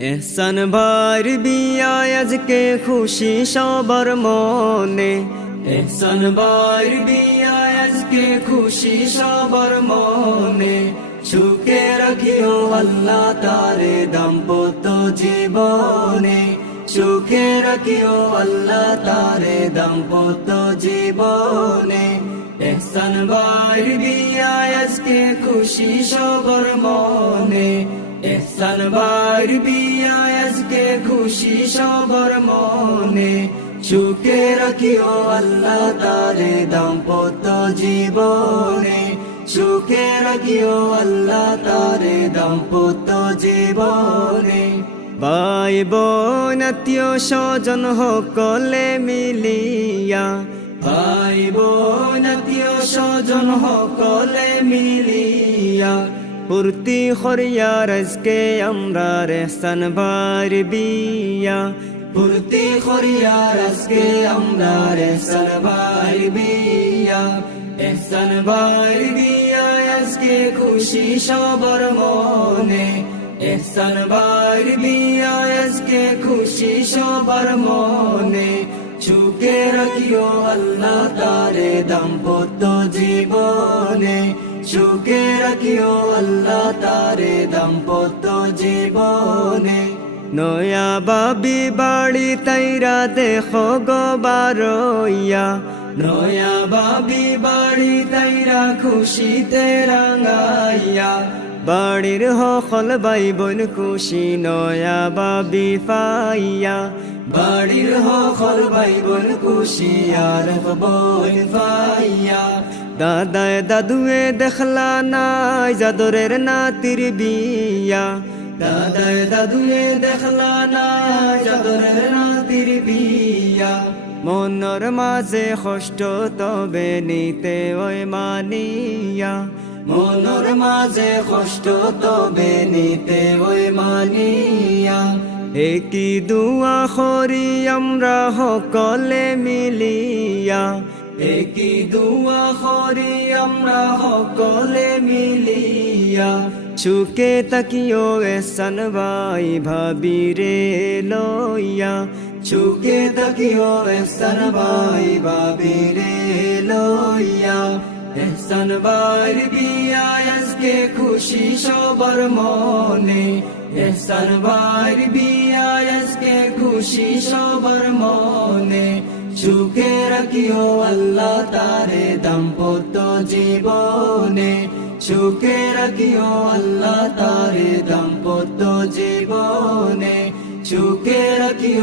এহসান ভাইর বিয়ায় আজকে খুশি সবার মনে। এহসান ভাইর বিয়ায় আজকে খুশি সবার মনে। সুখে রাখিও আল্লাহ তারে দাম্পত্য জীবনে। সুখে রাখিও আল্লাহ তারে দাম্পত্য জীবনে। এহসান ভাইর বিয়ায় আজকে খুশি সবার মনে। এহসান ভাইর বিয়ায় আজকে খুশি সবার মনে। সুখে রাখিও আল্লাহ তারে দাম্পত্য জীবনে। সুখে রাখিও আল্লাহ তারে দাম্পত্য জীবনে। ভাই বোন আত্মীয় স্বজন সকলে মিলিয়া। ভাই বোন আত্মীয় স্বজন সকলে মিলিয়া। পূর্তি খরিয়ার আজকে আমরা রেসান ভার বিয়া। পূর্তি খরিয়ার আজকে আমরা রেসান ভার বিয়া। এহসান ভার বিয়া, আজকে খুশি সবার মনে। এহসান ভার বিয়া, আজকে খুশি সবার মনে। সুখে রাখিও আল্লাহ তারে দাম্পত্য জীবনে। সুখে রাখিও আল্লাহ তারে দাম্পত্য জীবনে। নয়া বাবি বাড়ি তাইরা দেখো গো বারইয়া। নয়া বাবি বাড়ি তাইরা খুশিতে রাঙাইয়া। বাড়ির হকল বাই বোন খুশি নয়া বাবি পাইয়া। বাড়ির হকল বাই বোন খুশি আর বোন পাইয়া। দাদায় দাদুয়ে দেখলা নাই যাদরের নাতির বিয়া। দাদায় দাদুয়ে দেখলা নাই যাদরের নাতির বিয়া। মনর মাঝে কষ্ট তবে নিতে ওই মানিয়া। মনর মাঝে কষ্ট তবে নিতে ওই মানিয়া। একই দুয়া করি আমরা সকলে মিলিয়া। একই দুয়া করি আমরা সকলে মিলিয়া। সুখে তাকিও এসান ভাই ভাবি রে লইয়া। সুখে তাকিও এসান ভাই ভাবি রে লইয়া। এহসান ভাইর বিয়া আজকে খুশি সবার মনে। এহসান ভাইর বিয়া আজকে খুশি সবার মনে। সুখে রাখিও আল্লাহ তারে দাম্পত্য জীবনে। সুখে রাখিও আল্লাহ তারে দাম্পত্য জীবনে। সুখে রাখিও